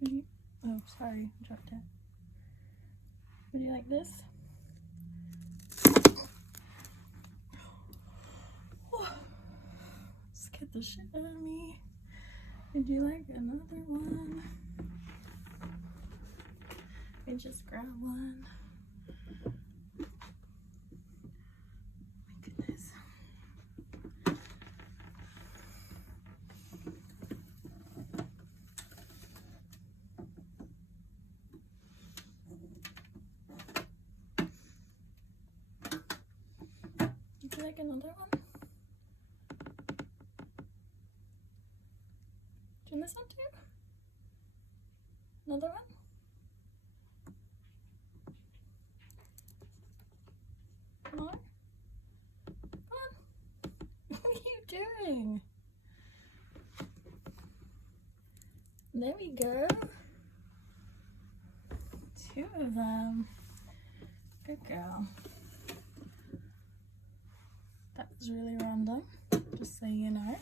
Oh, sorry, I dropped it. Would you like this? Oh, scared the shit out of me. Would you like another one? I just grab one. My goodness. Would you like another one? Do you want this one too? Another one? Come on. Come on. What are you doing? There we go. 2 of them. Good girl. That was really random, just so you know.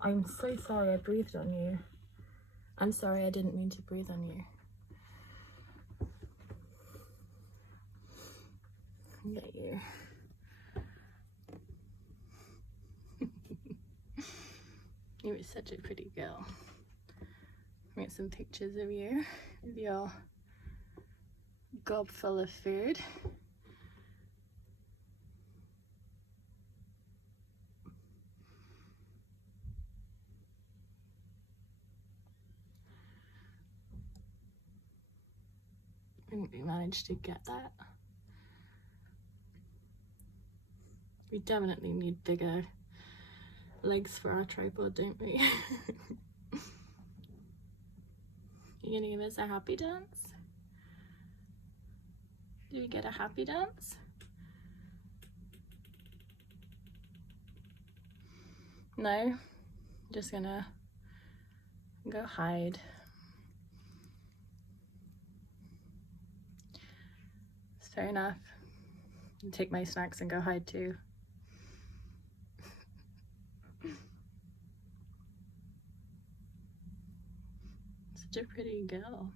I'm so sorry I breathed on you. I'm sorry I didn't mean to breathe on you. Get you. You were such a pretty girl. Get some pictures of you with your gob full of food. I think we managed to get that. We definitely need bigger legs for our tripod, don't we? You gonna give us a happy dance? Do we get a happy dance? No? Just gonna go hide. It's fair enough. I'll take my snacks and go hide too. Such a pretty girl.